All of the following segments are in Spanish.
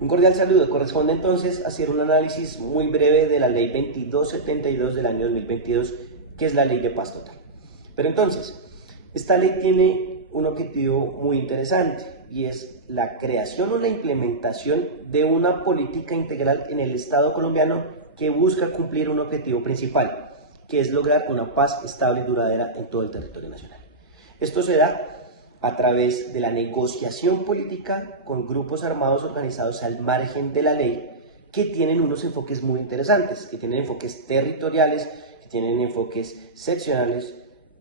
Un cordial saludo. Corresponde entonces hacer un análisis muy breve de la Ley 2272 del año 2022, que es la Ley de Paz Total. Pero entonces, esta ley tiene un objetivo muy interesante y es la creación o la implementación de una política integral en el Estado colombiano que busca cumplir un objetivo principal, que es lograr una paz estable y duradera en todo el territorio nacional. Esto se da a través de la negociación política con grupos armados organizados al margen de la ley, que tienen unos enfoques muy interesantes, que tienen enfoques territoriales, que tienen enfoques seccionales,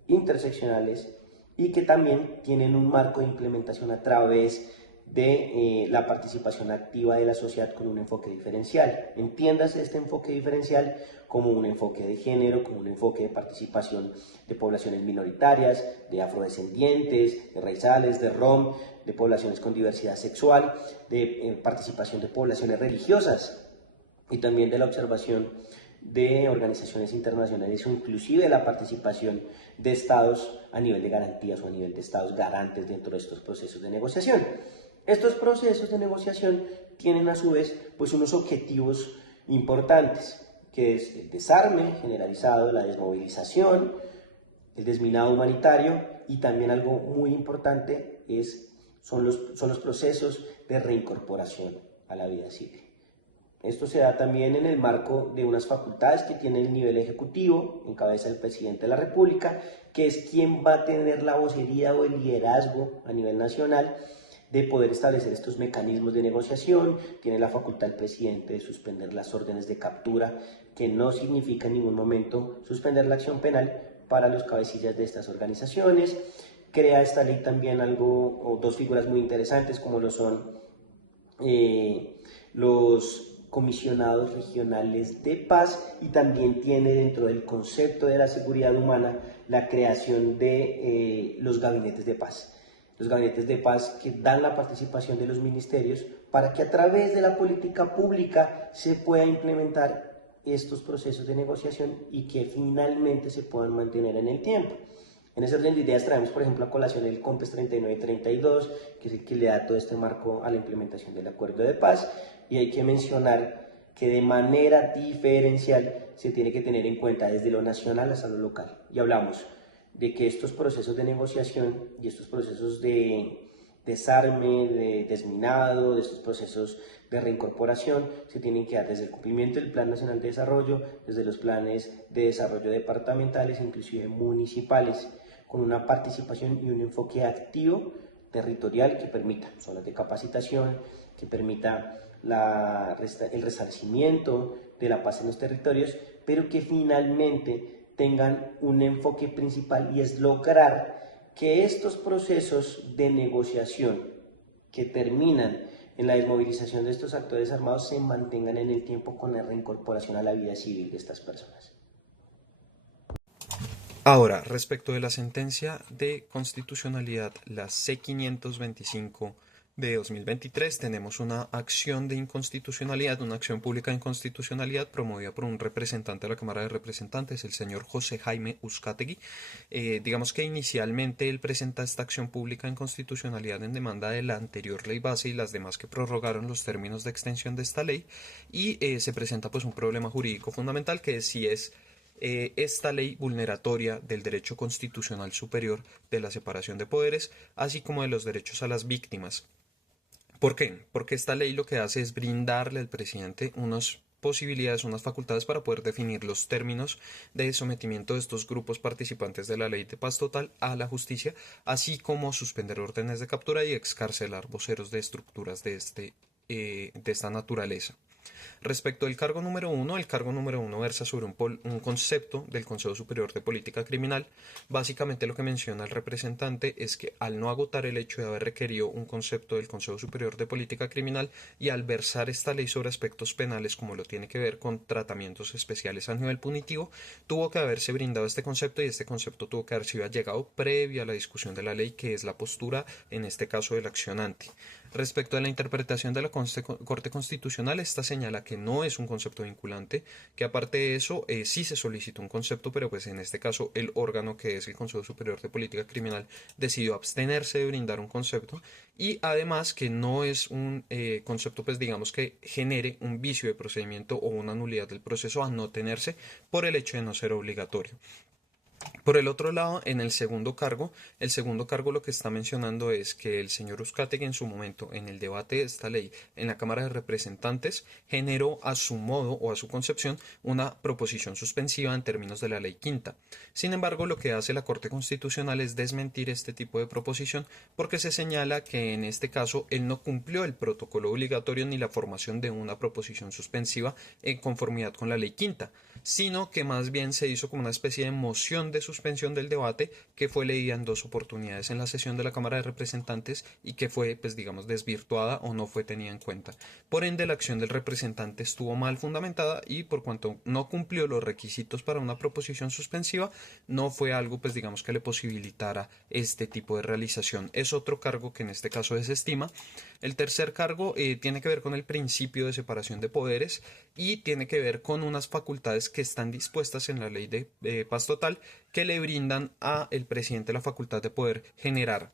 interseccionales, y que también tienen un marco de implementación a través de la participación activa de la sociedad con un enfoque diferencial. Entiéndase este enfoque diferencial como un enfoque de género, como un enfoque de participación de poblaciones minoritarias, de afrodescendientes, de raizales, de rom, de poblaciones con diversidad sexual, de participación de poblaciones religiosas y también de la observación de organizaciones internacionales o inclusive de la participación de estados a nivel de garantías o a nivel de estados garantes dentro de estos procesos de negociación. Estos procesos de negociación tienen a su vez pues unos objetivos importantes, que es el desarme generalizado, la desmovilización, el desminado humanitario y también algo muy importante son los procesos de reincorporación a la vida civil. Esto se da también en el marco de unas facultades que tiene el nivel ejecutivo, en cabeza del presidente de la República, que es quien va a tener la vocería o el liderazgo a nivel nacional de poder establecer estos mecanismos de negociación. Tiene la facultad el presidente de suspender las órdenes de captura, que no significa en ningún momento suspender la acción penal para los cabecillas de estas organizaciones. Crea esta ley también dos figuras muy interesantes, como lo son los comisionados regionales de paz, y también tiene dentro del concepto de la seguridad humana la creación de los gabinetes de paz. Los gabinetes de paz que dan la participación de los ministerios para que a través de la política pública se pueda implementar estos procesos de negociación y que finalmente se puedan mantener en el tiempo. En ese orden de ideas traemos, por ejemplo, a colación el COMPES 39 y 32, que es el que le da todo este marco a la implementación del acuerdo de paz, y hay que mencionar que de manera diferencial se tiene que tener en cuenta desde lo nacional hasta lo local. Y hablamos de que estos procesos de negociación y estos procesos de desarme, de desminado, de estos procesos de reincorporación se tienen que dar desde el cumplimiento del Plan Nacional de Desarrollo, desde los planes de desarrollo departamentales e inclusive municipales, con una participación y un enfoque activo territorial que permita zonas de capacitación, que permita el resarcimiento de la paz en los territorios, pero que finalmente tengan un enfoque principal, y es lograr que estos procesos de negociación que terminan en la desmovilización de estos actores armados se mantengan en el tiempo con la reincorporación a la vida civil de estas personas. Ahora, respecto de la sentencia de constitucionalidad, la C525 de 2023, tenemos una acción de inconstitucionalidad, una acción pública de inconstitucionalidad promovida por un representante de la Cámara de Representantes, el señor José Jaime Uzcategui. Digamos que inicialmente él presenta esta acción pública de inconstitucionalidad en demanda de la anterior ley base y las demás que prorrogaron los términos de extensión de esta ley, y se presenta pues un problema jurídico fundamental, que si es esta ley vulneratoria del derecho constitucional superior de la separación de poderes, así como de los derechos a las víctimas. ¿Por qué? Porque esta ley lo que hace es brindarle al presidente unas posibilidades, unas facultades para poder definir los términos de sometimiento de estos grupos participantes de la ley de paz total a la justicia, así como suspender órdenes de captura y excarcelar voceros de estructuras de esta naturaleza. Respecto al cargo número 1, el cargo número 1 versa sobre un concepto del Consejo Superior de Política Criminal. Básicamente lo que menciona el representante es que al no agotar el hecho de haber requerido un concepto del Consejo Superior de Política Criminal y al versar esta ley sobre aspectos penales, como lo tiene que ver con tratamientos especiales a nivel punitivo, tuvo que haberse brindado este concepto, y este concepto tuvo que haber sido allegado previo a la discusión de la ley, que es la postura en este caso del accionante. Respecto a la interpretación de la Corte Constitucional, esta señala que no es un concepto vinculante, que aparte de eso sí se solicitó un concepto, pero pues en este caso el órgano que es el Consejo Superior de Política Criminal decidió abstenerse de brindar un concepto, y además que no es un concepto pues digamos que genere un vicio de procedimiento o una nulidad del proceso a no tenerse por el hecho de no ser obligatorio. Por el otro lado, en el segundo cargo lo que está mencionando es que el señor Uzcategui en su momento, en el debate de esta ley en la Cámara de Representantes, generó a su modo o a su concepción una proposición suspensiva en términos de la ley quinta. Sin embargo, lo que hace la Corte Constitucional es desmentir este tipo de proposición porque se señala que en este caso él no cumplió el protocolo obligatorio ni la formación de una proposición suspensiva en conformidad con la ley quinta, sino que más bien se hizo como una especie de moción de suspensión del debate que fue leída en dos oportunidades en la sesión de la Cámara de Representantes y que fue, pues digamos, desvirtuada o no fue tenida en cuenta. Por ende, la acción del representante estuvo mal fundamentada y por cuanto no cumplió los requisitos para una proposición suspensiva, no fue algo, pues digamos, que le posibilitara este tipo de realización. Es otro cargo que en este caso desestima. El tercer cargo tiene que ver con el principio de separación de poderes y tiene que ver con unas facultades que están dispuestas en la ley de paz total que le brindan al presidente la facultad de poder generar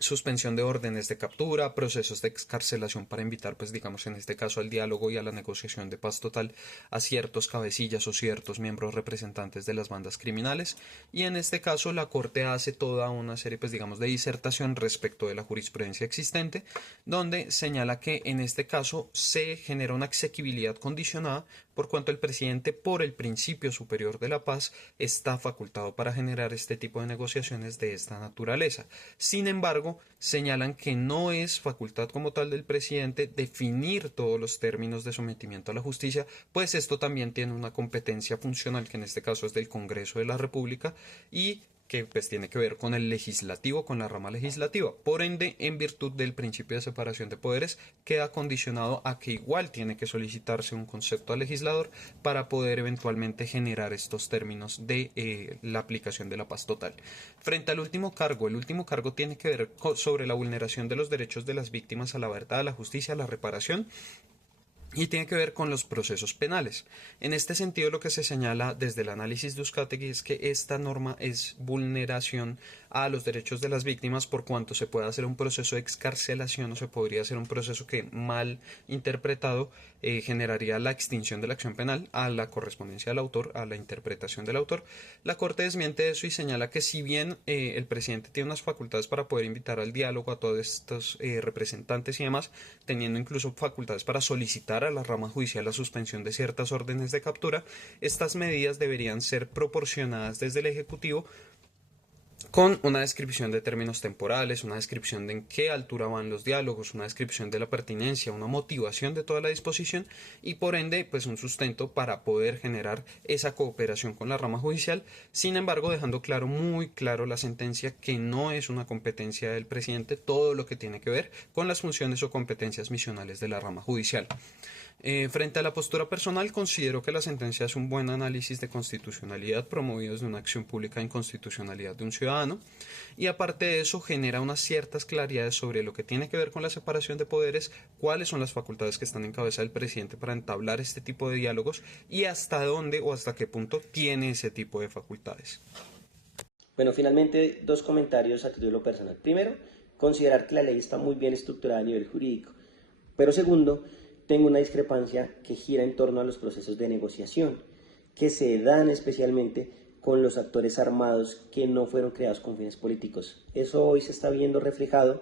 suspensión de órdenes de captura, procesos de excarcelación para invitar, pues digamos en este caso al diálogo y a la negociación de paz total a ciertos cabecillas o ciertos miembros representantes de las bandas criminales, y en este caso la Corte hace toda una serie, pues digamos, de disertación respecto de la jurisprudencia existente, donde señala que en este caso se genera una exequibilidad condicionada por cuanto el presidente, por el principio superior de la paz, está facultado para generar este tipo de negociaciones de esta naturaleza. Sin embargo, señalan que no es facultad como tal del presidente definir todos los términos de sometimiento a la justicia, pues esto también tiene una competencia funcional que en este caso es del Congreso de la República y que pues tiene que ver con el legislativo, con la rama legislativa. Por ende, en virtud del principio de separación de poderes, queda condicionado a que igual tiene que solicitarse un concepto al legislador para poder eventualmente generar estos términos de la aplicación de la paz total. Frente al último cargo, el último cargo tiene que ver sobre la vulneración de los derechos de las víctimas a la verdad, a la justicia, a la reparación, y tiene que ver con los procesos penales. En este sentido, lo que se señala desde el análisis de Uzcategui es que esta norma es vulneración a los derechos de las víctimas por cuanto se puede hacer un proceso de excarcelación o se podría hacer un proceso que, mal interpretado, generaría la extinción de la acción penal a la correspondencia del autor, a la interpretación del autor. La Corte desmiente eso y señala que si bien el presidente tiene unas facultades para poder invitar al diálogo a todos estos representantes y demás, teniendo incluso facultades para solicitar a la rama judicial la suspensión de ciertas órdenes de captura, estas medidas deberían ser proporcionadas desde el Ejecutivo con una descripción de términos temporales, una descripción de en qué altura van los diálogos, una descripción de la pertinencia, una motivación de toda la disposición y por ende pues un sustento para poder generar esa cooperación con la rama judicial, sin embargo dejando claro, muy claro la sentencia que no es una competencia del presidente todo lo que tiene que ver con las funciones o competencias misionales de la rama judicial. Frente a la postura personal, considero que la sentencia es un buen análisis de constitucionalidad promovido desde una acción pública de inconstitucionalidad de un ciudadano y aparte de eso genera unas ciertas claridades sobre lo que tiene que ver con la separación de poderes, cuáles son las facultades que están en cabeza del presidente para entablar este tipo de diálogos y hasta dónde o hasta qué punto tiene ese tipo de facultades. Bueno, finalmente dos comentarios a título personal. Primero, considerar que la ley está muy bien estructurada a nivel jurídico, pero segundo, tengo una discrepancia que gira en torno a los procesos de negociación, que se dan especialmente con los actores armados que no fueron creados con fines políticos. Eso hoy se está viendo reflejado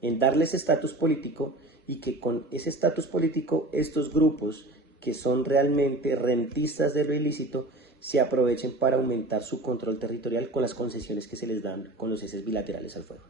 en darles estatus político y que con ese estatus político estos grupos que son realmente rentistas de lo ilícito se aprovechen para aumentar su control territorial con las concesiones que se les dan con los ceses bilaterales al fuego.